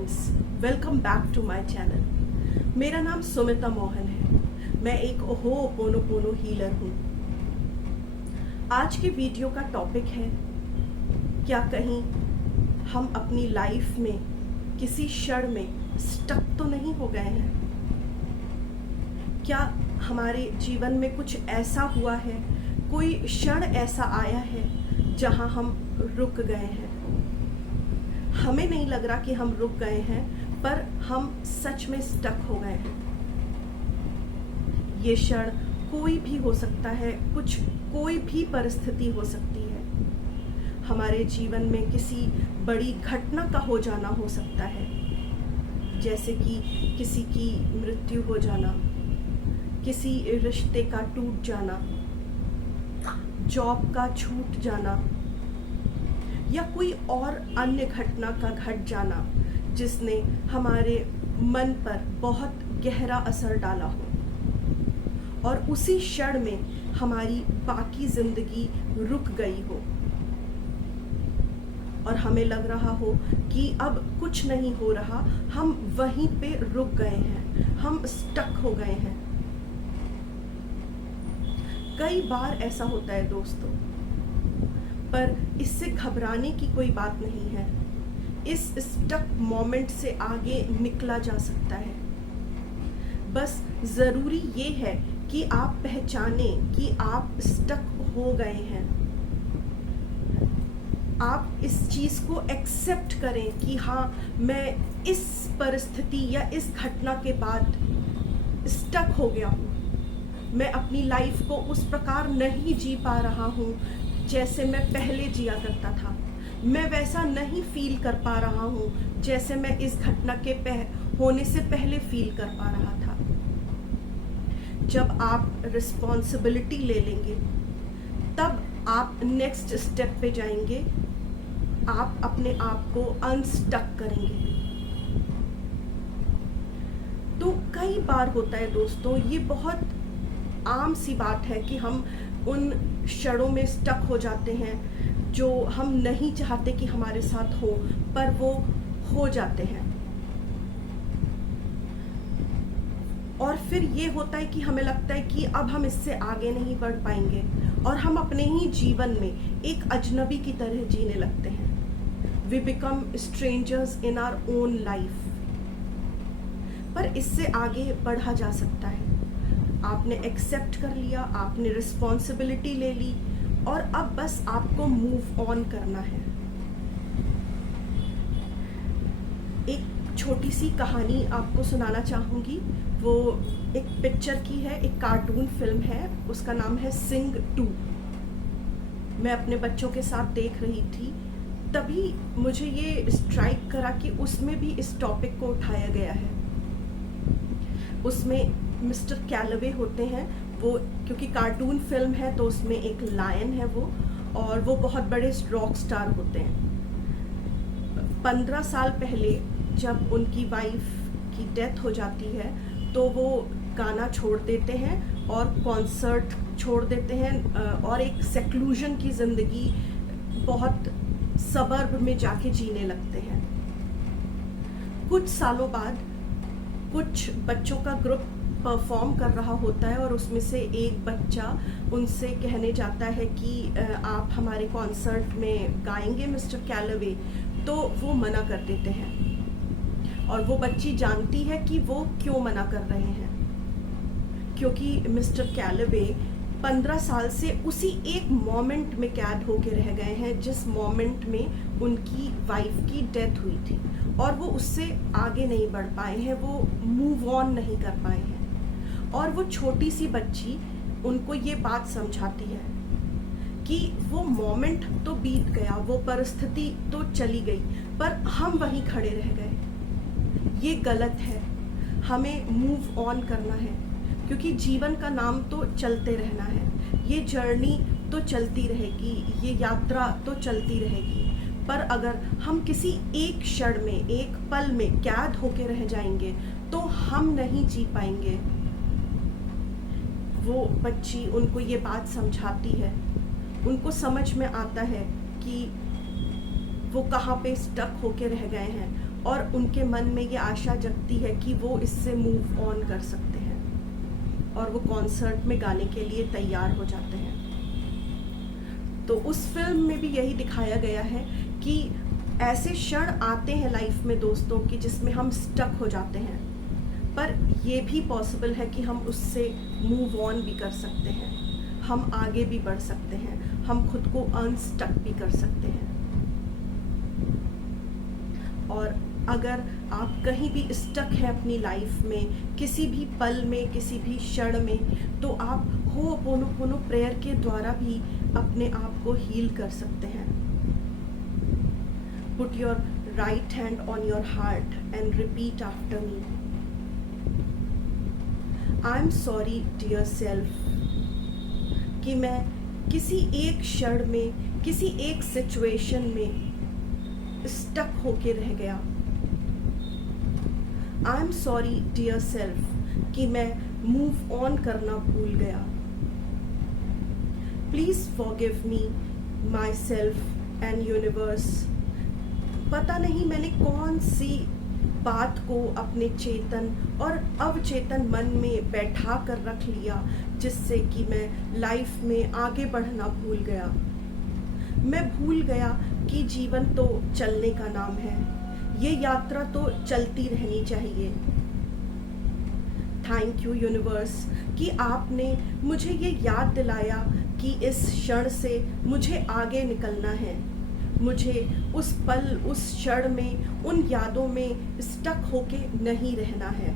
Friends, welcome back to my channel. मेरा नाम सुमिता मोहन है। मैं एक हो'ओपोनोपोनो हीलर हूँ। आज के वीडियो का टॉपिक है, क्या कहीं हम अपनी लाइफ में किसी क्षण में स्टक तो नहीं हो गए हैं? क्या हमारे जीवन में कुछ ऐसा हुआ है, कोई क्षण ऐसा आया है जहाँ हम रुक गए हैं? हमें नहीं लग रहा कि हम रुक गए हैं, पर हम सच में स्टक हो गए हैं। ये क्षण कोई भी हो सकता है, कोई भी परिस्थिति हो सकती है। हमारे जीवन में किसी बड़ी घटना का हो जाना हो सकता है, जैसे कि किसी की मृत्यु हो जाना, किसी रिश्ते का टूट जाना, जॉब का छूट जाना, या कोई और अन्य घटना का घट जाना जिसने हमारे मन पर बहुत गहरा असर डाला हो और उसी क्षण में हमारी बाकी जिंदगी रुक गई हो और हमें लग रहा हो कि अब कुछ नहीं हो रहा, हम वहीं पे रुक गए हैं, हम स्टक हो गए हैं। कई बार ऐसा होता है दोस्तों, पर इससे घबराने की कोई बात नहीं है। इस स्टक मोमेंट से आगे निकला जा सकता है। बस ज़रूरी ये है कि आप पहचाने कि आप स्टक हो गए हैं। आप इस चीज़ को एक्सेप्ट करें कि हाँ, मैं इस परिस्थिति या इस घटना के बाद स्टक हो गया हूँ। मैं अपनी लाइफ को उस प्रकार नहीं जी पा रहा हूँ जैसे मैं पहले जिया करता था। मैं वैसा नहीं फील कर पा रहा हूँ जैसे मैं इस घटना के होने से पहले फील कर पा रहा था। जब आप रिस्पॉन्सिबिलिटी ले लेंगे, तब आप नेक्स्ट स्टेप पे जाएंगे। आप अपने आप को अनस्टक करेंगे। तो कई बार होता है दोस्तों, ये बहुत आम सी बात है कि हम उन क्षणों में स्टक हो जाते हैं जो हम नहीं चाहते कि हमारे साथ हो, पर वो हो जाते हैं। और फिर ये होता है कि हमें लगता है कि अब हम इससे आगे नहीं बढ़ पाएंगे और हम अपने ही जीवन में एक अजनबी की तरह जीने लगते हैं। We become strangers in our own life. पर इससे आगे बढ़ा जा सकता है। आपने एक्सेप्ट कर लिया, आपने रिस्पॉन्सिबिलिटी ले ली और अब बस आपको मूव ऑन करना है। एक छोटी सी कहानी आपको सुनाना चाहूँगी। वो एक पिक्चर की है, एक कार्टून फिल्म है, उसका नाम है सिंग 2। मैं अपने बच्चों के साथ देख रही थी, तभी मुझे ये स्ट्राइक करा कि उसमें भी इस टॉपिक को उठाया गया है। उसमें मिस्टर कैलवे होते हैं। वो क्योंकि कार्टून फिल्म है तो उसमें एक लायन है वो, और वो बहुत बड़े रॉक स्टार होते हैं। 15 साल पहले जब उनकी वाइफ की डेथ हो जाती है तो वो गाना छोड़ देते हैं और कॉन्सर्ट छोड़ देते हैं और एक सेक्लूजन की ज़िंदगी बहुत सबर्ब में जाके जीने लगते हैं। कुछ सालों बाद कुछ बच्चों का ग्रुप परफॉर्म कर रहा होता है और उसमें से एक बच्चा उनसे कहने जाता है कि आप हमारे कॉन्सर्ट में गाएंगे मिस्टर कैलवे। तो वो मना कर देते हैं और वो बच्ची जानती है कि वो क्यों मना कर रहे हैं, क्योंकि मिस्टर कैलवे 15 साल से उसी एक मोमेंट में कैद होके रह गए हैं जिस मोमेंट में उनकी वाइफ की डेथ हुई थी, और वो उससे आगे नहीं बढ़ पाए हैं, वो मूव ऑन नहीं कर पाए हैं। और वो छोटी सी बच्ची उनको ये बात समझाती है कि वो मोमेंट तो बीत गया, वो परिस्थिति तो चली गई, पर हम वहीं खड़े रह गए। ये गलत है, हमें मूव ऑन करना है, क्योंकि जीवन का नाम तो चलते रहना है। ये जर्नी तो चलती रहेगी, ये यात्रा तो चलती रहेगी। पर अगर हम किसी एक क्षण में, एक पल में कैद होके रह जाएंगे तो हम नहीं जी पाएंगे। वो बच्ची उनको ये बात समझाती है, उनको समझ में आता है कि वो कहाँ पे स्टक होके रह गए हैं और उनके मन में ये आशा जगती है कि वो इससे मूव ऑन कर सकते हैं और वो कॉन्सर्ट में गाने के लिए तैयार हो जाते हैं। तो उस फिल्म में भी यही दिखाया गया है कि ऐसे क्षण आते हैं लाइफ में दोस्तों कि जिसमें हम स्टक हो जाते हैं, पर ये भी पॉसिबल है कि हम उससे मूव ऑन भी कर सकते हैं, हम आगे भी बढ़ सकते हैं, हम खुद को अनस्टक भी कर सकते हैं। और अगर आप कहीं भी स्टक हैं अपनी लाइफ में, किसी भी पल में, किसी भी क्षण में, तो आप होपोनोपोनो प्रेयर के द्वारा भी अपने आप को हील कर सकते हैं। Put your right hand on your heart and repeat after me. I am sorry dear self कि मैं किसी एक क्षण में, किसी एक सिचुएशन में स्टक होके रह गया। I am sorry dear self कि मैं मूव ऑन करना भूल गया। Please forgive me my self and universe. पता नहीं मैंने कौन सी बात को अपने चेतन और अवचेतन मन में बैठा कर रख लिया जिससे कि मैं लाइफ में आगे बढ़ना भूल गया। मैं भूल गया कि जीवन तो चलने का नाम है, ये यात्रा तो चलती रहनी चाहिए। थैंक यू यूनिवर्स कि आपने मुझे ये याद दिलाया कि इस क्षण से मुझे आगे निकलना है, मुझे उस पल, उस क्षण में, उन यादों में स्टक होके नहीं रहना है।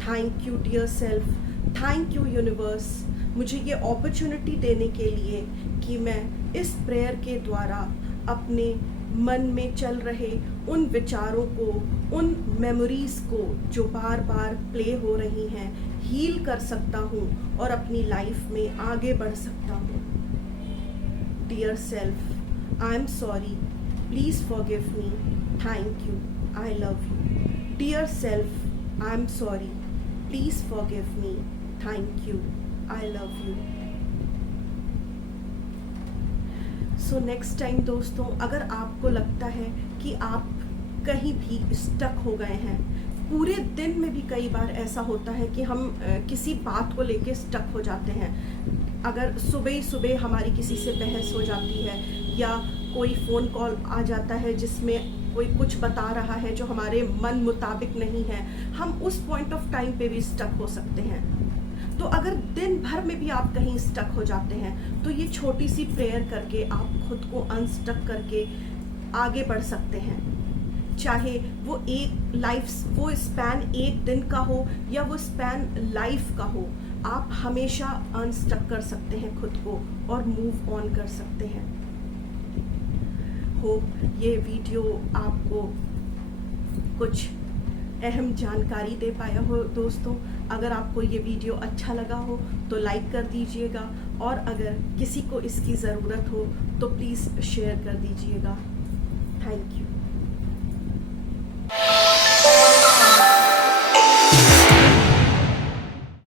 Thank you dear self, thank you universe मुझे ये अपॉर्चुनिटी देने के लिए कि मैं इस प्रेयर के द्वारा अपने मन में चल रहे उन विचारों को, उन मेमोरीज को जो बार बार प्ले हो रही हैं, हील कर सकता हूँ और अपनी लाइफ में आगे बढ़ सकता हूँ। Dear self, I am sorry, please forgive me, thank you, I love you. Dear self, I am sorry, please forgive me, thank you, I love you. So next time दोस्तों, अगर आपको लगता है कि आप कहीं भी स्टक हो गए हैं, पूरे दिन में भी कई बार ऐसा होता है कि हम किसी बात को लेके स्टक हो जाते हैं। अगर सुबह ही सुबह हमारी किसी से बहस हो जाती है या कोई फ़ोन कॉल आ जाता है जिसमें कोई कुछ बता रहा है जो हमारे मन मुताबिक नहीं है, हम उस पॉइंट ऑफ टाइम पे भी स्टक हो सकते हैं। तो अगर दिन भर में भी आप कहीं स्टक हो जाते हैं तो ये छोटी सी प्रेयर करके आप खुद को अनस्टक करके आगे बढ़ सकते हैं। चाहे वो वो स्पैन एक दिन का हो या वो स्पैन लाइफ का हो, आप हमेशा अनस्टक कर सकते हैं खुद को और मूव ऑन कर सकते हैं। होप ये वीडियो आपको कुछ अहम जानकारी दे पाया हो दोस्तों। अगर आपको ये वीडियो अच्छा लगा हो तो लाइक कर दीजिएगा और अगर किसी को इसकी ज़रूरत हो तो प्लीज़ शेयर कर दीजिएगा। Thank you.